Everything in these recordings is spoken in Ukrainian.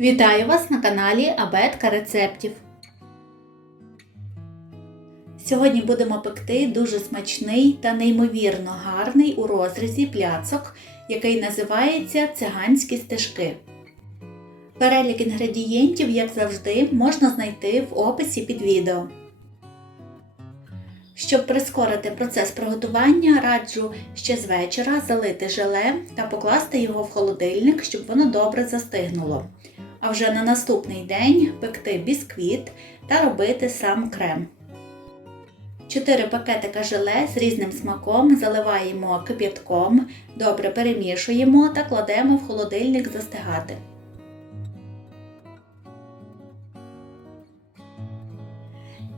Вітаю вас на каналі Абетка рецептів. Сьогодні будемо пекти дуже смачний та неймовірно гарний у розрізі пляцок, який називається циганські стежки. Перелік інгредієнтів, як завжди, можна знайти в описі під відео. Щоб прискорити процес приготування, раджу ще з вечора залити желе та покласти його в холодильник, щоб воно добре застигнуло. А вже на наступний день пекти бісквіт та робити сам крем. 4 пакетика желе з різним смаком заливаємо кип'ятком, добре перемішуємо та кладемо в холодильник застигати.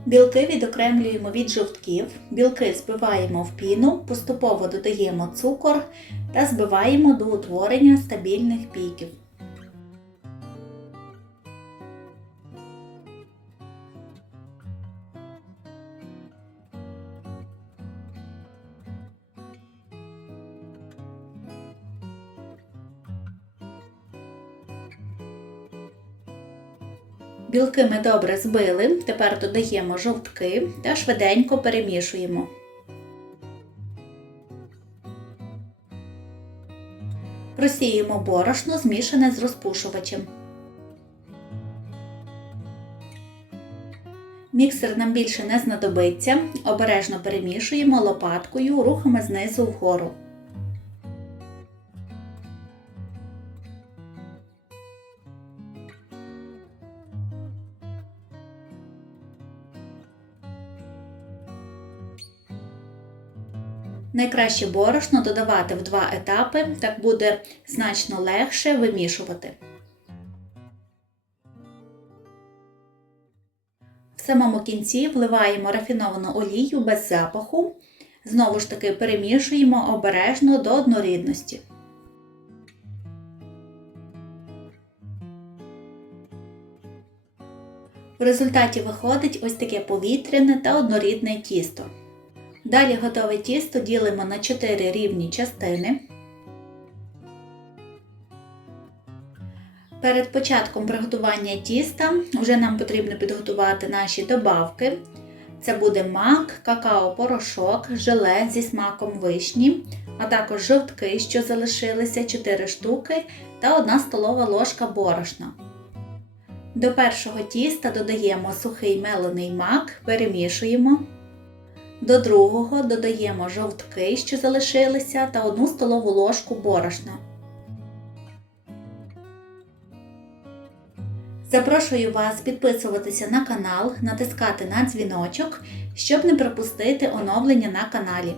Білки відокремлюємо від жовтків, білки збиваємо в піну, поступово додаємо цукор та збиваємо до утворення стабільних піків. Білки ми добре збили, тепер додаємо жовтки та швиденько перемішуємо. Просіємо борошно, змішане з розпушувачем. Міксер нам більше не знадобиться, обережно перемішуємо лопаткою рухами знизу вгору. Найкраще борошно додавати в два етапи, так буде значно легше вимішувати. В самому кінці вливаємо рафіновану олію без запаху. Знову ж таки перемішуємо обережно до однорідності. В результаті виходить ось таке повітряне та однорідне тісто. Далі готове тісто ділимо на 4 рівні частини. Перед початком приготування тіста вже нам потрібно підготувати наші добавки. Це буде мак, какао-порошок, желе зі смаком вишні, а також жовтки, що залишилися 4 штуки, та 1 столова ложка борошна. До першого тіста додаємо сухий мелений мак, перемішуємо. До другого додаємо жовтки, що залишилися, та 1 столову ложку борошна. Запрошую вас підписуватися на канал, натискати на дзвіночок, щоб не пропустити оновлення на каналі.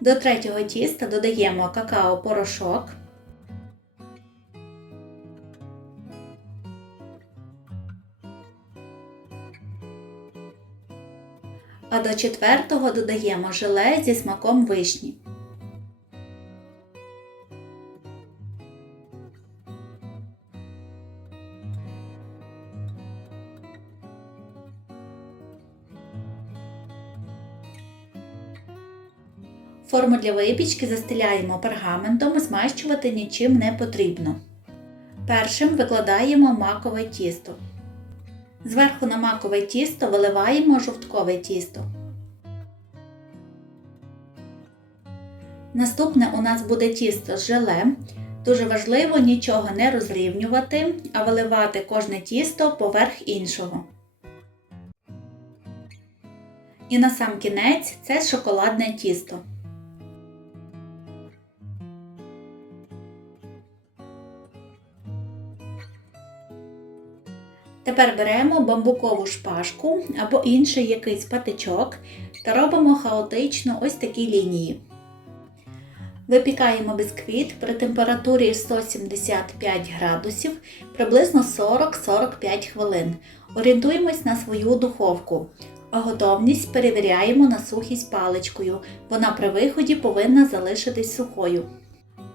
До третього тіста додаємо какао-порошок. А до четвертого додаємо желе зі смаком вишні. Форму для випічки застеляємо пергаментом, змащувати нічим не потрібно. Першим викладаємо макове тісто. Зверху на макове тісто виливаємо жовткове тісто. Наступне у нас буде тісто з желе. Дуже важливо нічого не розрівнювати, а виливати кожне тісто поверх іншого. І на сам кінець це шоколадне тісто. Тепер беремо бамбукову шпажку або інший якийсь патичок та робимо хаотично ось такі лінії. Випікаємо бісквіт при температурі 175 градусів приблизно 40-45 хвилин. Орієнтуємось на свою духовку. А готовність перевіряємо на сухість паличкою. Вона при виході повинна залишитись сухою.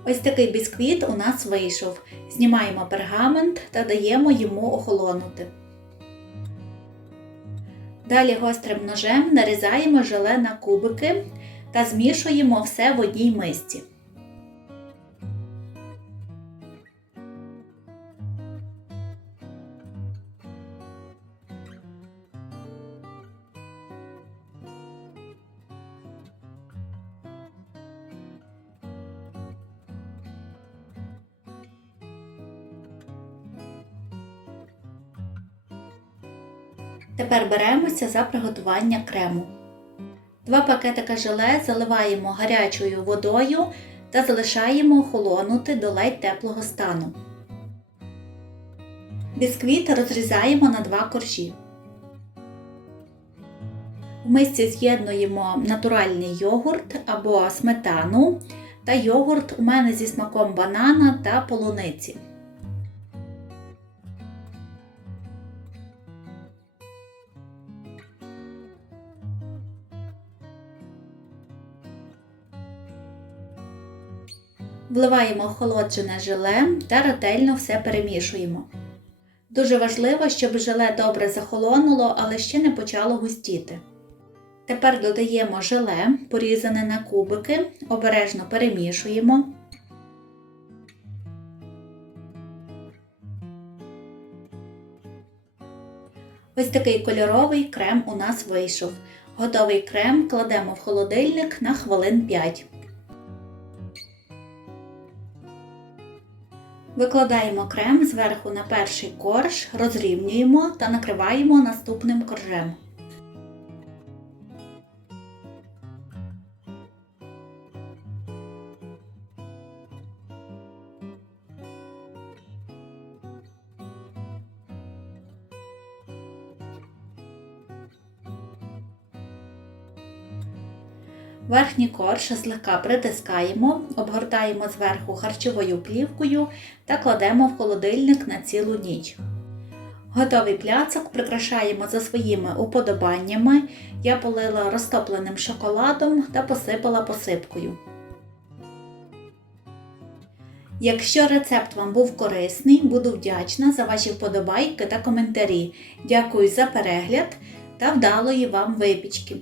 Ось такий бісквіт у нас вийшов. Знімаємо пергамент та даємо йому охолонути. Далі гострим ножем нарізаємо желе на кубики та змішуємо все в одній мисці. Тепер беремося за приготування крему. Два пакетика желе заливаємо гарячою водою та залишаємо охолонути до ледь теплого стану. Бісквіт розрізаємо на два коржі. В мисці з'єднуємо натуральний йогурт або сметану та йогурт у мене зі смаком банана та полуниці. Вливаємо охолоджене желе та ретельно все перемішуємо. Дуже важливо, щоб желе добре захолонуло, але ще не почало густіти. Тепер додаємо желе, порізане на кубики, обережно перемішуємо. Ось такий кольоровий крем у нас вийшов. Готовий крем кладемо в холодильник на хвилин 5. Викладаємо крем зверху на перший корж, розрівнюємо та накриваємо наступним коржем. Верхній корж злегка притискаємо, обгортаємо зверху харчовою плівкою та кладемо в холодильник на цілу ніч. Готовий пляцок прикрашаємо за своїми уподобаннями. Я полила розтопленим шоколадом та посипала посипкою. Якщо рецепт вам був корисний, буду вдячна за ваші вподобайки та коментарі. Дякую за перегляд та вдалої вам випічки!